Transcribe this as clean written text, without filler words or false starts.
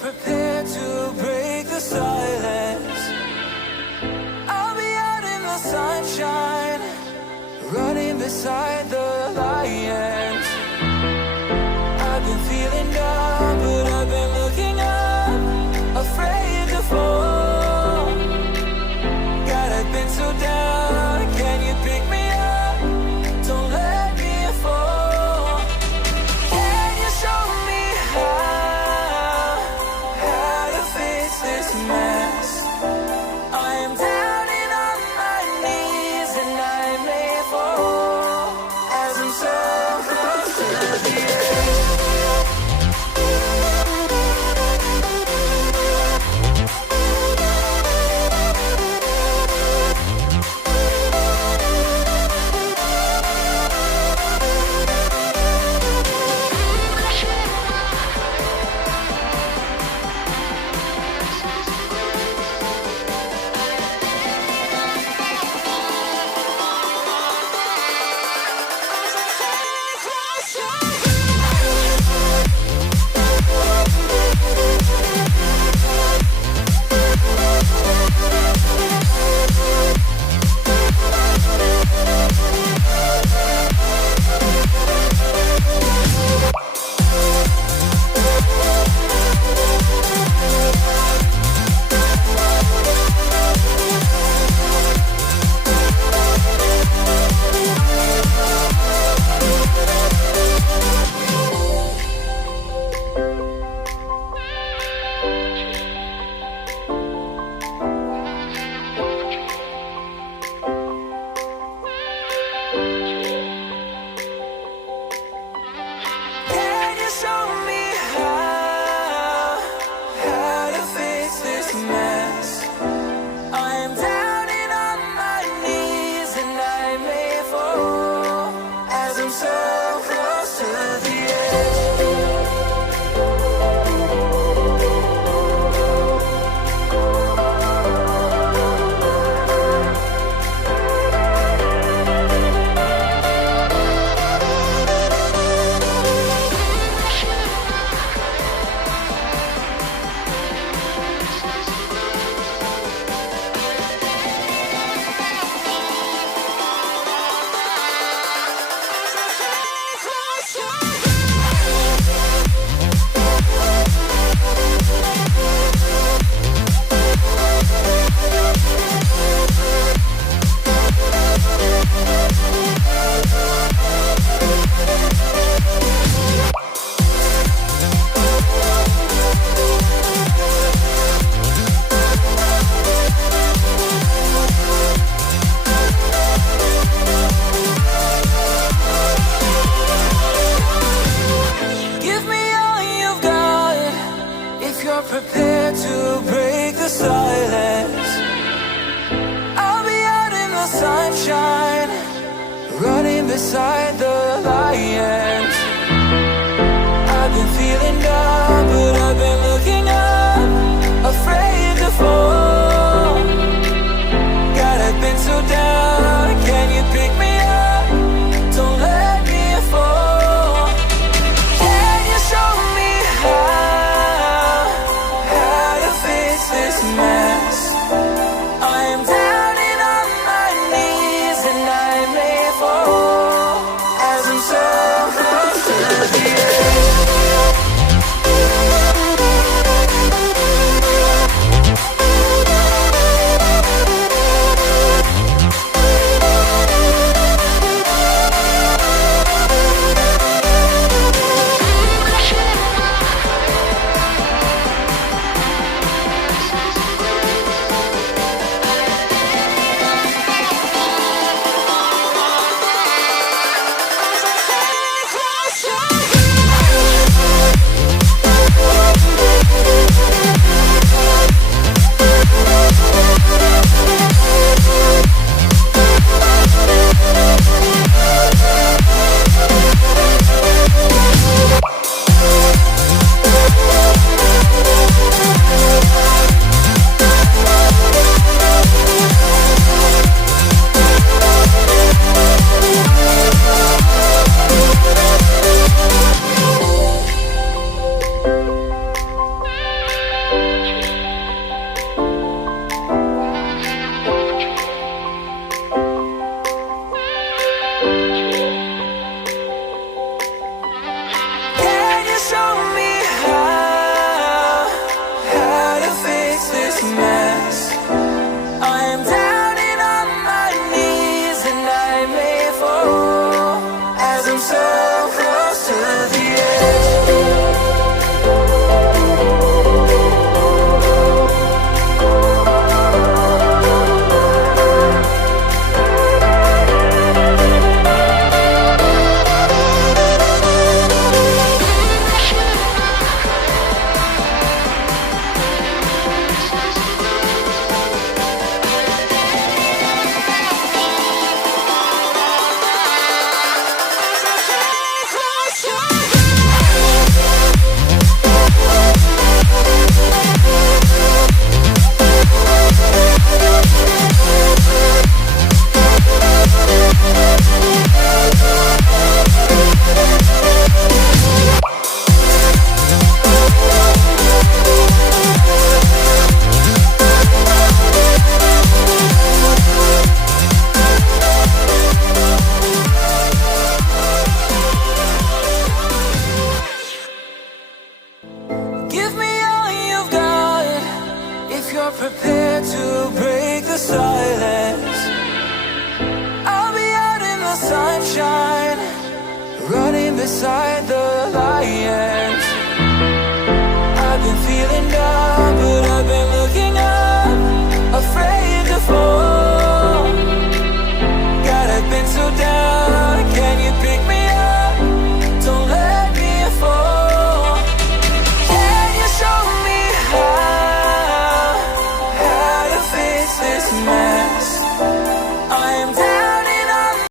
Prepared to break the silence. I'll be out in the sunshine, running beside the lions. I've been feeling down, but I've been looking up, afraid to fall. God, I've been so down, can you pick me up? Don't let me fall. Can you show me how to fix this mess? I am down and on my knees, and I may fall as I'm so close to the edge. Can you show me how to fix this mess? I am down and on my knees, and I may fall as I'm so close to the edge. Give me all you've got if you're prepared to break the silence. I'll be out in the sunshine, running beside the lions. I've been feeling down, but I've been looking up, afraid to fall. God, I've been so down, can you pick me up? Don't let me fall. Can you show me how to fix this mess? I am down and on my knees, and I may fall as I'm so close to the edge. Close. beside the